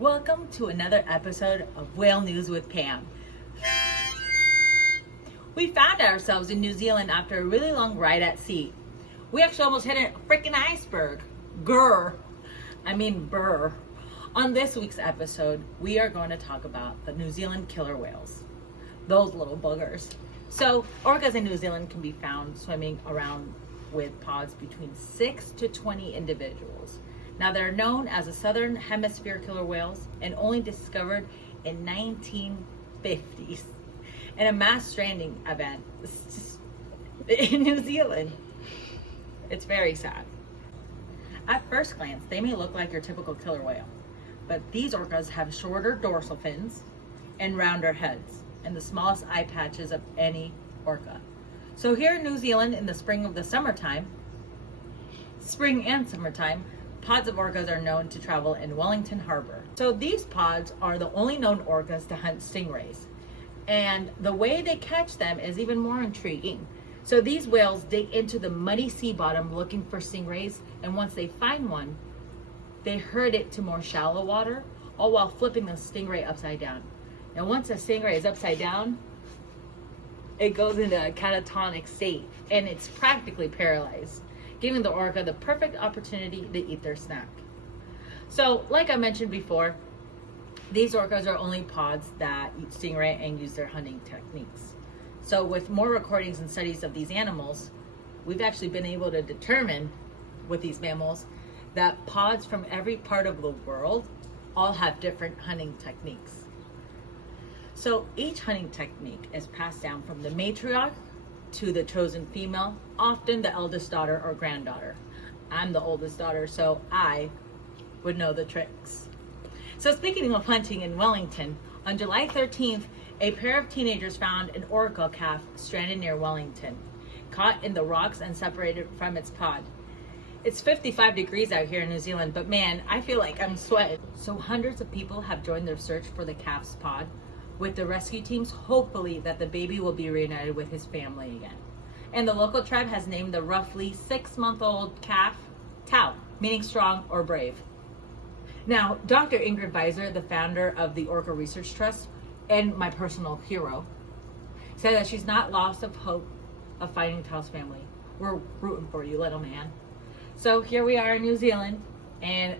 Welcome to another episode of Whale News with Pam. We found ourselves in New Zealand after a really long ride at sea. We actually almost hit a freaking iceberg. Brr. On this week's episode, we are going to talk about the New Zealand killer whales. Those little buggers. So, orcas in New Zealand can be found swimming around with pods between 6 to 20 individuals. Now, they're known as the Southern Hemisphere killer whales and only discovered in 1950s in a mass stranding event in New Zealand. It's very sad. At first glance, they may look like your typical killer whale, but these orcas have shorter dorsal fins and rounder heads and the smallest eye patches of any orca. So here in New Zealand in the spring and summertime, pods of orcas are known to travel in Wellington Harbor. So these pods are the only known orcas to hunt stingrays. And the way they catch them is even more intriguing. So these whales dig into the muddy sea bottom looking for stingrays, and once they find one, they herd it to more shallow water, all while flipping the stingray upside down. And once a stingray is upside down, it goes into a catatonic state, and it's practically paralyzed, giving the orca the perfect opportunity to eat their snack. So, like I mentioned before, these orcas are only pods that eat stingray and use their hunting techniques. So with more recordings and studies of these animals, we've actually been able to determine with these mammals that pods from every part of the world all have different hunting techniques. So each hunting technique is passed down from the matriarch to the chosen female, often the eldest daughter or granddaughter. I'm the oldest daughter, so I would know the tricks. So speaking of hunting in Wellington, on July 13th, a pair of teenagers found an orca calf stranded near Wellington, caught in the rocks and separated from its pod. It's 55 degrees out here in New Zealand, but man, I feel like I'm sweating. So hundreds of people have joined their search for the calf's pod, with the rescue teams hopefully that the baby will be reunited with his family again. And the local tribe has named the roughly 6-month-old calf Tau, meaning strong or brave. Now, Dr. Ingrid Weiser, the founder of the Orca Research Trust and my personal hero, said that she's not lost of hope of finding Tau's family. We're rooting for you, little man. So here we are in New Zealand, and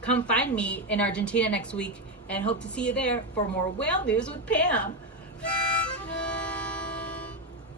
come find me in Argentina next week, and hope to see you there for more whale news with Pam.